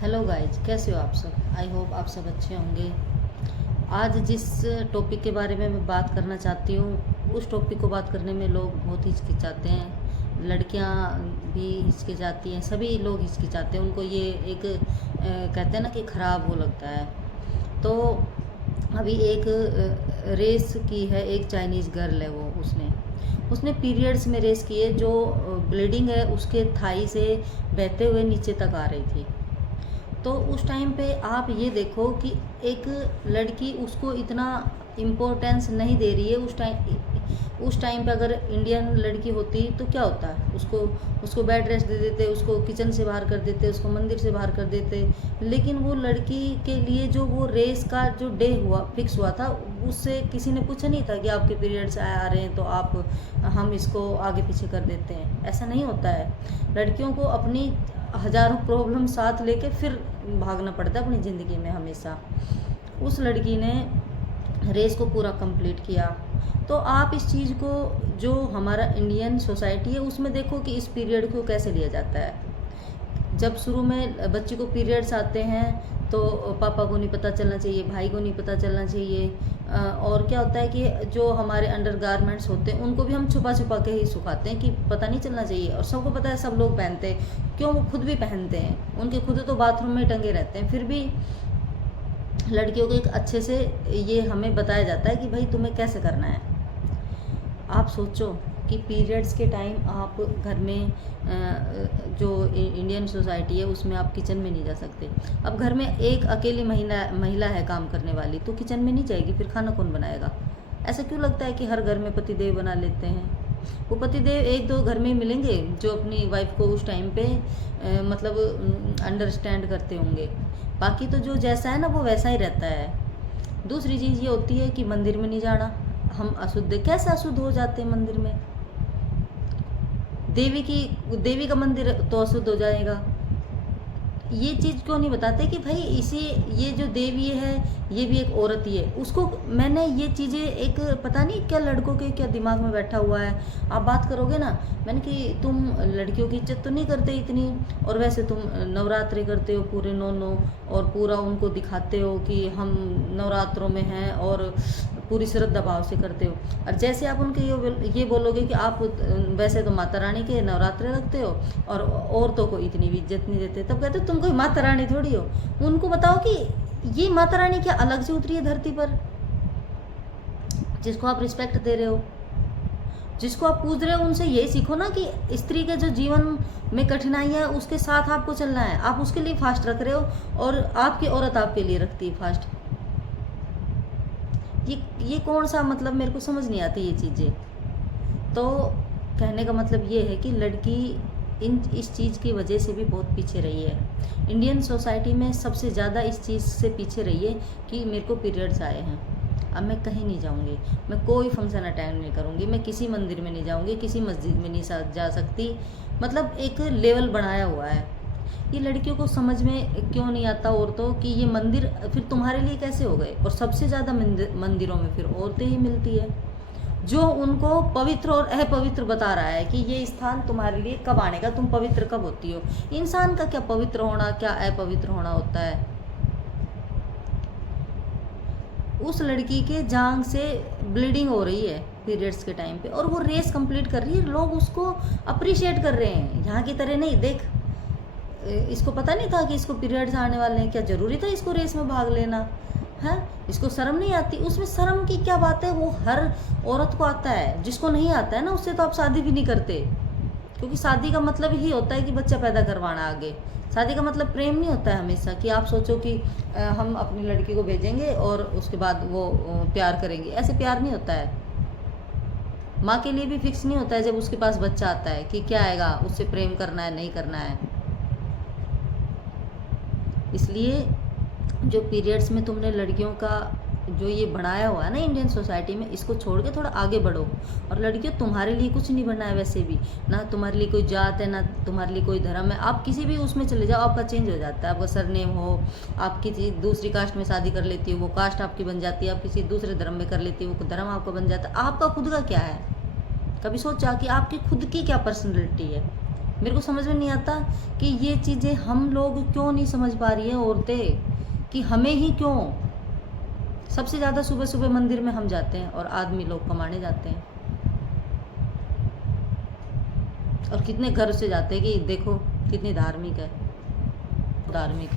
Hello guys, कैसे हो आप सब। आई होप आप सब अच्छे होंगे। आज जिस टॉपिक के बारे में मैं बात करना चाहती हूँ, उस टॉपिक को बात करने में लोग बहुत हिचकिचाते हैं। लड़कियाँ भी हिचकिचाती हैं, सभी लोग हिचकिचाते हैं। उनको ये एक कहते हैं ना कि ख़राब वो लगता है। तो अभी एक रेस की है, एक चाइनीज़ गर्ल है, वो उसने उसने पीरियड्स में रेस की है। जो ब्लीडिंग है उसके थाई से बहते हुए नीचे तक आ रही थी। तो उस टाइम पे आप ये देखो कि एक लड़की उसको इतना इम्पोर्टेंस नहीं दे रही है। उस टाइम पे अगर इंडियन लड़की होती तो क्या होता है, उसको उसको बेड रेस्ट दे देते, उसको किचन से बाहर कर देते, उसको मंदिर से बाहर कर देते। लेकिन वो लड़की के लिए जो वो रेस का जो डे हुआ फिक्स हुआ था, उससे किसी ने पूछा नहीं था कि आपके पीरियड्स आ रहे हैं तो आप हम इसको आगे पीछे कर देते हैं। ऐसा नहीं होता है। लड़कियों को अपनी हज़ारों प्रॉब्लम साथ लेके फिर भागना पड़ता है अपनी ज़िंदगी में हमेशा। उस लड़की ने रेस को पूरा कंप्लीट किया। तो आप इस चीज़ को, जो हमारा इंडियन सोसाइटी है उसमें देखो कि इस पीरियड को कैसे लिया जाता है। जब शुरू में बच्ची को पीरियड्स आते हैं तो पापा को नहीं पता चलना चाहिए, भाई को नहीं पता चलना चाहिए। और क्या होता है कि जो हमारे अंडर गारमेंट्स होते हैं उनको भी हम छुपा छुपा के ही सुखाते हैं कि पता नहीं चलना चाहिए। और सबको पता है, सब लोग पहनते हैं, क्यों वो खुद भी पहनते हैं। उनके खुद तो बाथरूम में टंगे रहते हैं, फिर भी लड़कियों को एक अच्छे से ये हमें बताया जाता है कि भाई तुम्हें कैसे करना है। आप सोचो कि पीरियड्स के टाइम आप घर में जो इंडियन सोसाइटी है उसमें आप किचन में नहीं जा सकते। अब घर में एक अकेली महिला है काम करने वाली, तो किचन में नहीं जाएगी, फिर खाना कौन बनाएगा। ऐसा क्यों लगता है कि हर घर में पतिदेव बना लेते हैं। वो पतिदेव एक दो घर में ही मिलेंगे जो अपनी वाइफ को उस टाइम पे मतलब अंडरस्टैंड करते होंगे। बाकी तो जो जैसा है ना वो वैसा ही रहता है। दूसरी चीज़ ये होती है कि मंदिर में नहीं जाना। हम अशुद्ध कैसे अशुद्ध हो जाते हैं मंदिर में। देवी का मंदिर तो अशुद्ध हो जाएगा। ये चीज़ क्यों नहीं बताते कि भाई इसी, ये जो देवी है ये भी एक औरत ही है। उसको मैंने ये चीज़ें, एक पता नहीं क्या लड़कों के क्या दिमाग में बैठा हुआ है। आप बात करोगे ना, मैंने कि तुम लड़कियों की इज्जत तो नहीं करते इतनी, और वैसे तुम नवरात्रे करते हो पूरे 9 और पूरा उनको दिखाते हो कि हम नवरात्रों में हैं और पूरी श्रद्धा भाव से करते हो। और जैसे आप उनके ये बोलोगे कि आप वैसे तो माता रानी के नवरात्रे रखते हो और औरतों को इतनी भी इज्जत नहीं देते, तब कहते हो तुम कोई माता रानी थोड़ी हो। उनको बताओ कि ये माता रानी क्या अलग से उतरी है धरती पर, जिसको आप रिस्पेक्ट दे रहे हो, जिसको आप पूज रहे हो। उनसे यही सीखो ना कि स्त्री के जो जीवन में कठिनाई है उसके साथ आपको चलना है। आप उसके लिए फास्ट रख रहे हो और आपकी औरत आपके लिए रखती है फास्ट। ये कौन सा, मतलब मेरे को समझ नहीं आती ये चीज़ें। तो कहने का मतलब ये है कि लड़की इस चीज़ की वजह से भी बहुत पीछे रही है। इंडियन सोसाइटी में सबसे ज़्यादा इस चीज़ से पीछे रही है कि मेरे को पीरियड्स आए हैं, अब मैं कहीं नहीं जाऊंगी, मैं कोई फंक्शन अटेंड नहीं करूंगी, मैं किसी मंदिर में नहीं जाऊंगी, किसी मस्जिद में नहीं जा सकती। मतलब एक लेवल बनाया हुआ है। ये लड़कियों को समझ में क्यों नहीं आता औरतों कि ये मंदिर फिर तुम्हारे लिए कैसे हो गए। और सबसे ज़्यादा मंदिरों में फिर औरतें ही मिलती है, जो उनको पवित्र और अपवित्र बता रहा है कि ये स्थान तुम्हारे लिए कब आने का, तुम पवित्र कब होती हो। इंसान का क्या पवित्र होना, क्या अपवित्र होना होता है। उस लड़की के जांग से ब्लीडिंग हो रही है पीरियड्स के टाइम पे और वो रेस कंप्लीट कर रही है, लोग उसको अप्रिशिएट कर रहे हैं। यहाँ की तरह नहीं, देख इसको पता नहीं था कि इसको पीरियड्स आने वाले हैं, क्या ज़रूरी था इसको रेस में भाग लेना है। इसको शर्म नहीं आती। उसमें शर्म की क्या बात है, वो हर औरत को आता है। जिसको नहीं आता है ना उससे तो आप शादी भी नहीं करते, क्योंकि शादी का मतलब ही होता है कि बच्चा पैदा करवाना आगे। शादी का मतलब प्रेम नहीं होता है हमेशा कि आप सोचो कि हम अपनी लड़की को भेजेंगे और उसके बाद वो प्यार करेंगे। ऐसे प्यार नहीं होता है। माँ के लिए भी फिक्स नहीं होता है जब उसके पास बच्चा आता है कि क्या आएगा, उससे प्रेम करना है नहीं करना है। इसलिए जो पीरियड्स में तुमने लड़कियों का जो ये बनाया हुआ है ना इंडियन सोसाइटी में, इसको छोड़ के थोड़ा आगे बढ़ो। और लड़कियों, तुम्हारे लिए कुछ नहीं बनना है वैसे भी, ना तुम्हारे लिए कोई जात है, ना तुम्हारे लिए कोई धर्म है। आप किसी भी उसमें चले जाओ, आपका चेंज हो जाता है। आपका सरनेम हो, आप किसी दूसरी कास्ट में शादी कर लेती हो, वो कास्ट आपकी बन जाती है। आप किसी दूसरे धर्म में कर लेती हो, वो धर्म आपका बन जाता है। आपका खुद का क्या है, कभी सोचा कि आपकी खुद की क्या पर्सनैलिटी है। मेरे को समझ में नहीं आता कि ये चीज़ें हम लोग क्यों नहीं समझ पा रही है औरतें, कि हमें ही क्यों। सबसे ज़्यादा सुबह सुबह मंदिर में हम जाते हैं और आदमी लोग कमाने जाते हैं। और कितने गर्व से जाते हैं कि देखो कितनी धार्मिक है, धार्मिक।